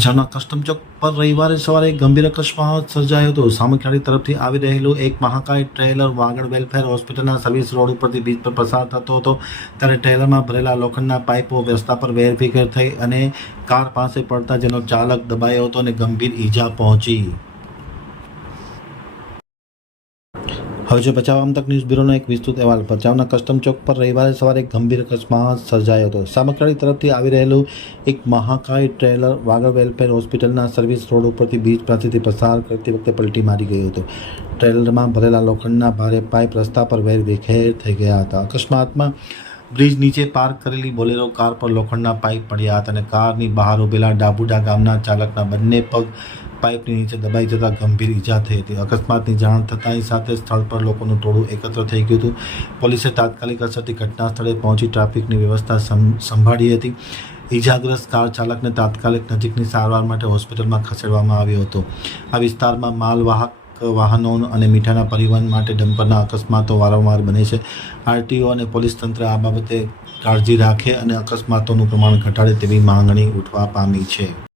ભચાઉના custom ચોક પર રવિવારે સવારે એક ગંભીર અકસ્માત સર્જાયો હતો. સામખિયાળી તરફથી આવી રહેલું એક મહાકાય ટ્રેલર વાગડ વેલફેર હોસ્પિટલના સર્વિસ રોડ ઉપરથી બીચ પર પસાર થતો હતો ત્યારે ટ્રેલરમાં ભરેલા લોખંડના પાઇપો રસ્તા પર વેરવિખેર થઈ અને કાર પાસે પડતા જેનો ચાલક દબાયો હતો અને ગંભીર ઈજા પહોંચી. હવે જો ભચાઉ આમતક ન્યૂઝ બ્યુરોનો એક વિસ્તૃત અહેવાલ. ભચાઉના કસ્ટમ ચોક પર રવિવારે સવારે એક ગંભીર અકસ્માત સર્જાયો હતો. સામખિયાળી તરફથી આવી રહેલું એક મહાકાય ટ્રેલર વાગડ વેલફેર હોસ્પિટલના સર્વિસ રોડ ઉપરથી બીચ પાસેથી પસાર કરતી વખતે પલટી મારી ગયું હતું. ટ્રેલરમાં ભરેલા લોખંડના ભારે પાઇપ રસ્તા પર વેરવિખેર થઈ ગયા હતા. અકસ્માતમાં બ્રિજ નીચે પાર્ક કરેલી બોલેરો કાર પર લોખંડના પાઇપ પડ્યા હતા અને કારની બહાર ઉભેલા ડાબુડા ગામના ચાલકના બંને પગ પાઇપની નીચે દબાઈ જતાં ગંભીર ઈજા થઈ હતી. અકસ્માતની જાણ થતાંની સાથે સ્થળ પર લોકોનું ટોળું એકત્ર થઈ ગયું હતું. પોલીસે તાત્કાલિક અસરથી ઘટના સ્થળે પહોંચી ટ્રાફિકની વ્યવસ્થા સંભાળી હતી. ઈજાગ્રસ્ત કાર ચાલકને તાત્કાલિક નજીકની સારવાર માટે હોસ્પિટલમાં ખસેડવામાં આવ્યો હતો. આ વિસ્તારમાં માલવાહક વાહનો અને મીઠાના પરિવહન માટે ડમ્પરના અકસ્માતો વારંવાર બને છે. આરટીઓ અને પોલીસ તંત્ર આ બાબતે કાળજી રાખે અને અકસ્માતોનું પ્રમાણ ઘટાડે તેવી માંગણી ઉઠવા પામી છે.